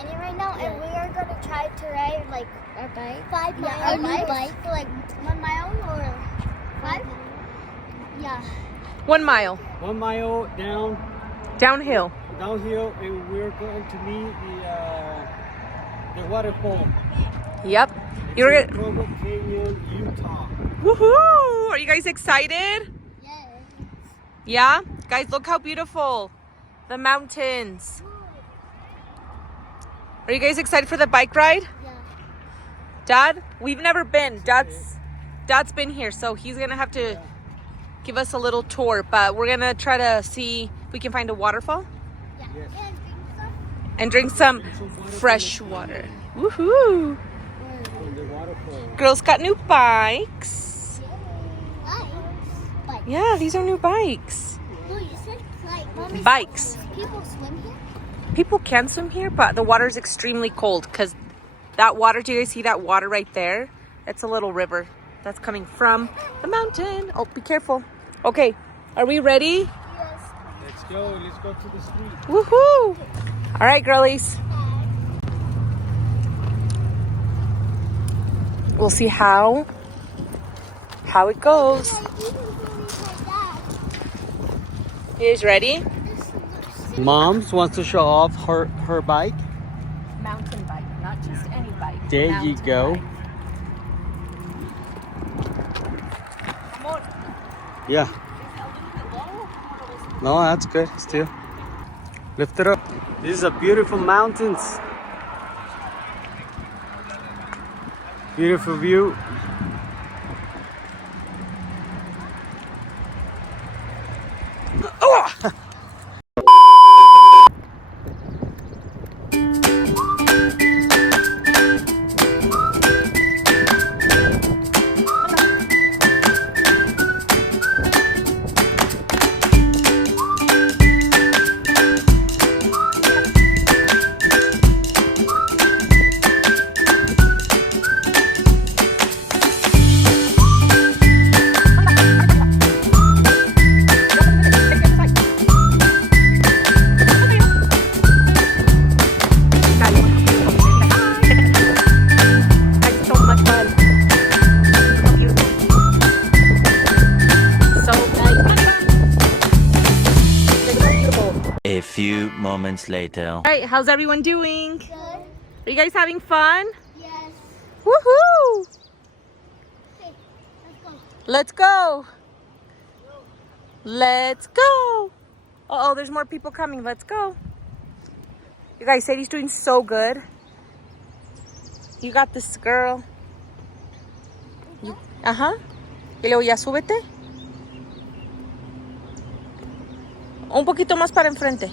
canyon right now, and we are gonna try to ride like our bike. 5 miles. Yeah, our new bike. For like 1 mile or 5? Yeah. 1 mile. 1 mile Downhill. downhill, and we're going to meet the waterfall. Yep. You're in Provo Canyon, Utah. Woohoo! Are you guys excited? Yes. Yeah? Guys, look how beautiful the mountains. Are you guys excited for the bike ride? Yeah. Dad, we've never been. Dad's been here, so he's gonna have to give us a little tour, but we're gonna try to see if we can find a waterfall. Yeah. Yes. And drink some fresh water. Woohoo! From the waterfall. Girls got new bikes. Bikes. Yeah, these are new bikes. No, you said like Mommy, Bikes. people swim here? People can swim here, but the water is extremely cold because that water, do you guys see that water right there? It's a little river that's coming from the mountain. Oh, be careful. Okay, are we ready? Yes. Let's go to the street. Woohoo! All right, girlies. We'll see how it goes. You guys ready? Moms wants to show off her bike. Mountain bike, not just any bike. There you go. Yeah. No, that's good. Still. Lift it up. These are beautiful mountains. Beautiful view. Oh! A few moments later. All right, how's everyone doing? Good. Are you guys having fun? Yes. Woohoo! Okay, let's go. Let's go. Uh-oh, there's more people coming. Let's go. You guys, Sadie's doing so good. You got this, girl. Ajá. Y luego ya súbete. Un poquito más para enfrente.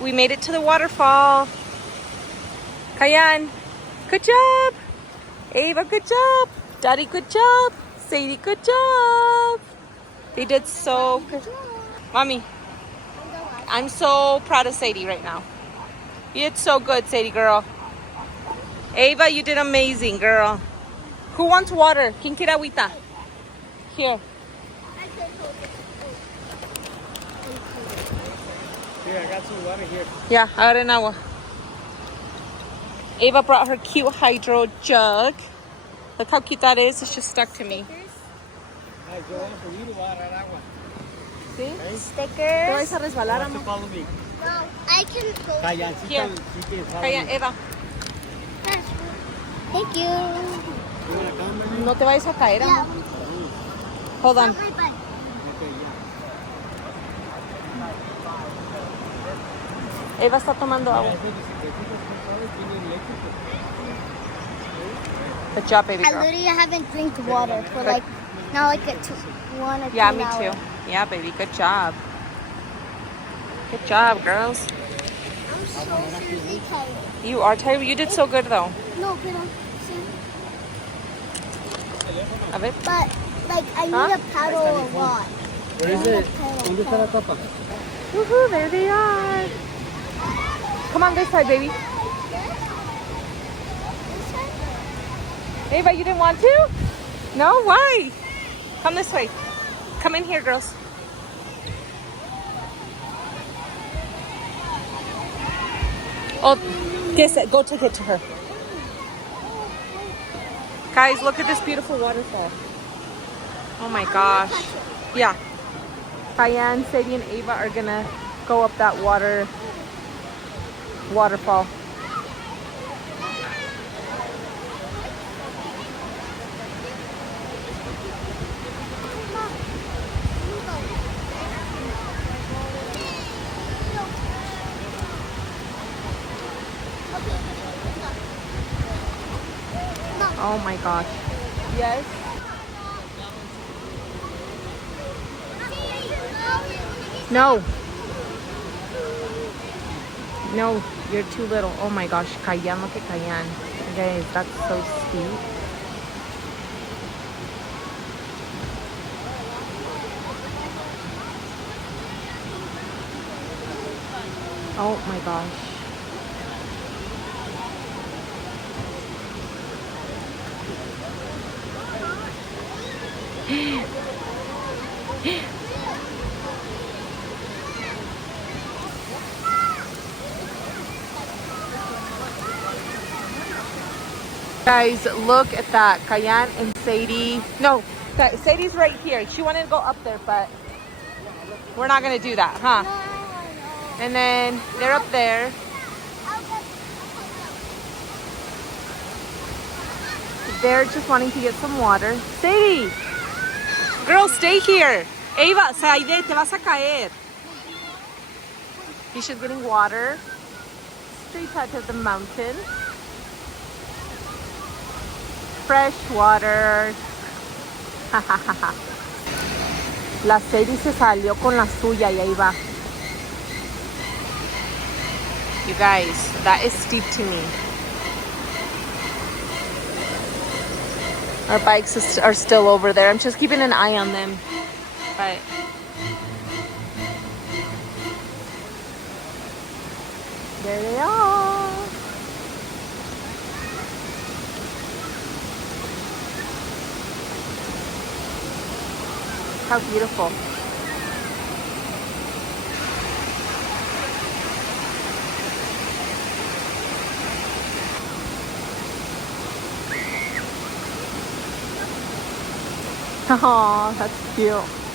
We made it to the waterfall. Kayan, good job. Ava, good job. Daddy, good job. Sadie, good job. They did so good. Mommy, I'm so proud of Sadie right now. You did so good, Sadie girl. Ava, you did amazing, girl. Who wants water? ¿Quién quiere agüita? Here. Here, I got some water here. Yeah, agarren agua. Ava brought her cute hydro jug. Look how cute that is. It's just stuck to me. Hey, yo want for you to water agua. See? Okay? Te vas Stickers. a resbalar, Want to amor. follow me. No, I can go. Kayan, Here. she can follow Kayan, me. Eva, Thank you. You wanna come with me? no te vayas a caer, Yeah. amor. Hold on. Not my bike. Okay, yeah. Eva está tomando agua. Good job, baby I girl. literally haven't drank water for like now like a 1 or 2 Yeah, me hours. too. Yeah, baby. Good job. Good job, girls. I'm so seriously tired. You are tired. You did so good, though. No, pero A ver. but like I need Huh? a paddle a lot. Where is it? ¿Dónde está la copa? Woohoo, there they are. Come on this side, baby. Ava, you didn't want to? No? Why? Come this way. Come in here, girls. Oh, go take it to her. Guys, look at this beautiful waterfall. Oh my gosh. Yeah. Cayenne, Sadie, and Ava are gonna go up that waterfall. Oh my gosh. Yes. No. No, you're too little. Oh my gosh, Cayenne, look at Cayenne. Guys, that's so steep. Oh my gosh. Guys, look at that. Cayenne and Sadie. No, Sadie's right here. She wanted to go up there, but we're not going to do that, huh? And then they're up there. They're just wanting to get some water. Sadie! Girl, stay here. Ava, Saide, te vas a caer. She's getting water. Straight out of the mountain. Fresh water. La Sadie se salió con la suya y ahí va. You guys, that is steep to me. Our bikes are still over there. I'm just keeping an eye on them. But there they are. How beautiful. Oh, that's cute.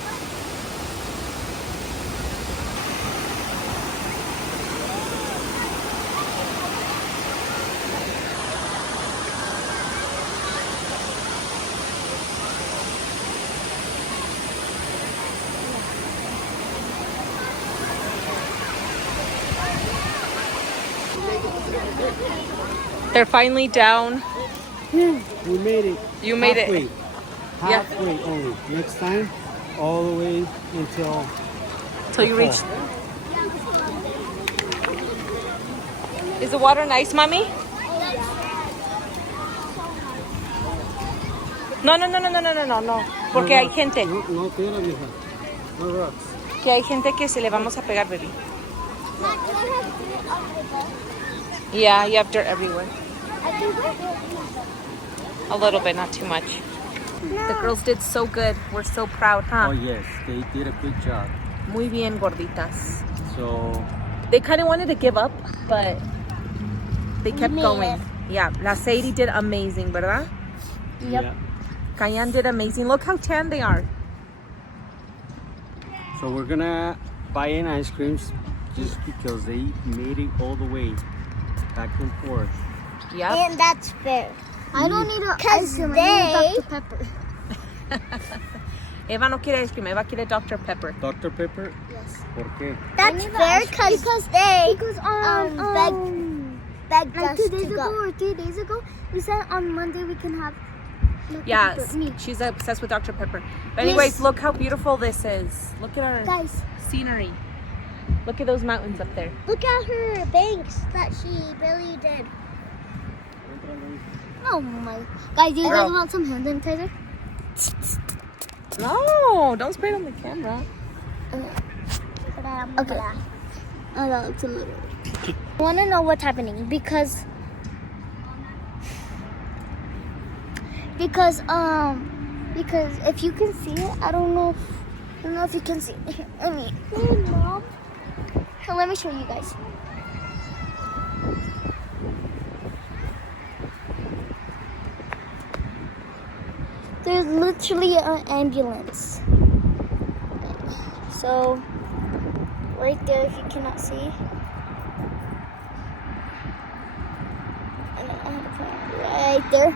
They're finally down. We made it. You made halfway. it. Halfway only. Next time, all the way until You reach. Is the water nice, mommy? No. Porque hay gente. No tira, mija. No rocks. Que hay gente que se le vamos a pegar, baby. Yeah, you have dirt everywhere. A little bit, not too much. The girls did so good. We're so proud, huh? Oh yes, they did a good job. Muy bien, gorditas. So They kind of wanted to give up, but they kept going. Yeah, La Sadie did amazing, ¿verdad? Yep. yeah. Cayenne did amazing. Look how tan they are. So we're gonna buy in ice creams just because they made it all the way back and forth. Yep. And that's fair. I don't need a ice cream. I need Dr. Pepper. Eva no quiere ice cream. Eva quiere Dr. Pepper. Dr. Pepper? Yes. ¿Por qué? That's fair because they begged like us 2 to days ago go. or 3 days ago, we said on Monday we can have Dr. Yes, Pepper. Me. she's obsessed with Dr. Pepper. But anyways, look how beautiful this is. Look at our Guys, scenery. Look at those mountains up there. Look at her banks that she really did. oh my. Guys, do you Girl. guys want some hand sanitizer? No, don't spray it on the camera. Okay. Oh, that looks a little. I want to know what's happening because if you can see it, I don't know if you can see it. Here, Mom. Let me show you guys. there's literally an ambulance. So, right there, if you cannot see. And I have to put it right there.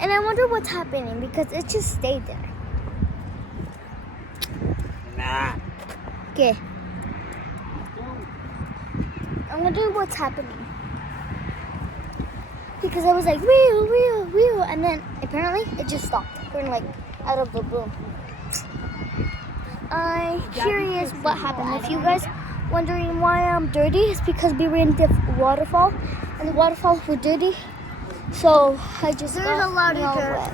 And I wonder what's happening because it just stayed there. Nah. Okay. I wonder what's happening. Because I was like, wheel, and then apparently it just stopped. We're like out of the blue. I'm curious what happened. If you guys wondering why I'm dirty, it's because we were in the waterfall, and the waterfall was dirty. So I just got a lot of dirt.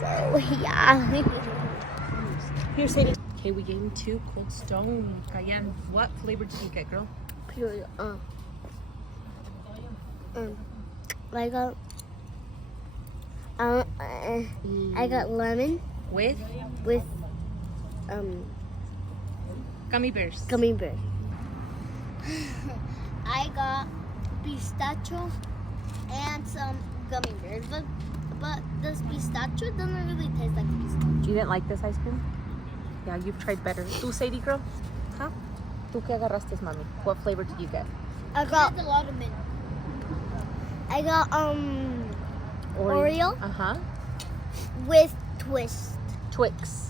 So yeah. Here, Sadie. Okay, we gave him 2 Cold Stone. Cayenne, what flavor did you get, girl? Pure. I got. I got lemon With with gummy bears. gummy bear. I got pistachio and some gummy bears, but this pistachio doesn't really taste like pistachio. You didn't like this ice cream? Yeah, you've tried better. ¿Tú, Sadie, girl? Huh? ¿Tú qué agarraste, mami? What flavor did you get? I got. There's a lot of mint. I got Oreo Uh-huh. with twist. Twix.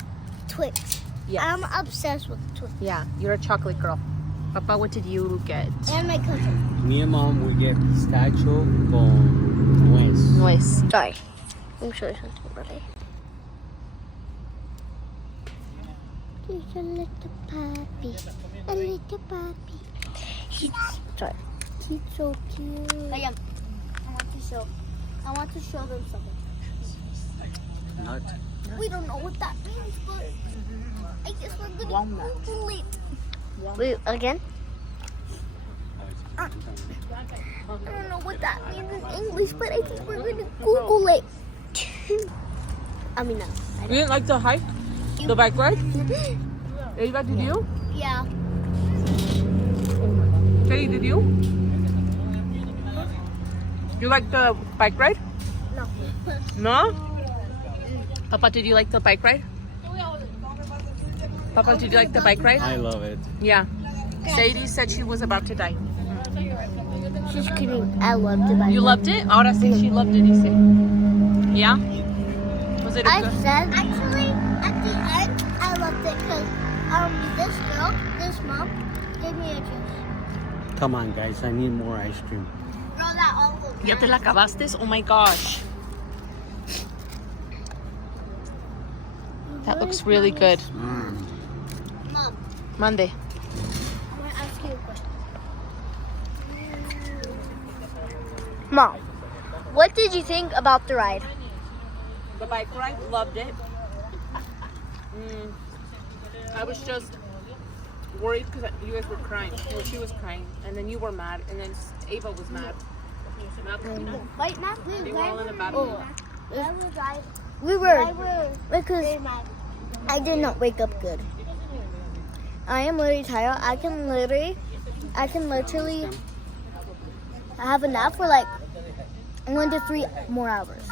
Twix. Yes. I'm obsessed with Twix. Yeah, you're a chocolate girl. Papa, what did you get? And my cousin. Me and Mom, we get pistachio con nuez. Nuez. Sorry. Let me show you something, buddy. He's a little puppy. A little puppy. Sorry. He's so cute. I want to show them something. Nut. We don't know what that means, but I guess we're gonna Walnut. Google it. Wait, again? I don't know what that means in English, but I guess we're gonna Google it. I mean, no. You didn't like the hike? The bike ride? Ava, did you? Yeah. Sadie, did you? You like the bike ride? No. No? Papa, did you like the bike ride? Papa, did you like the bike ride? I love it. Yeah. Sadie said she was about to die. She's kidding. I loved it. You loved it? Ahora sí, she loved it, dice. Yeah? Was it a I good? said, Actually, at the end, I loved it because this girl, this mom, gave me a juice. Come on, guys. I need more ice cream. Girl, that all goes. ¿Ya te la acabaste? Oh my gosh. That looks really good. Mm. Mom, Monday. I want to ask you a question. Mom, what did you think about the ride? The bike ride, loved it. I was just worried because you guys were crying. Well, she was crying, and then you were mad, and then Ava was mad. Wait, Matt, They were all in a battle. We were, because I did not wake up good. I am literally tired. I can literally have a nap for like 1 to 3 more hours.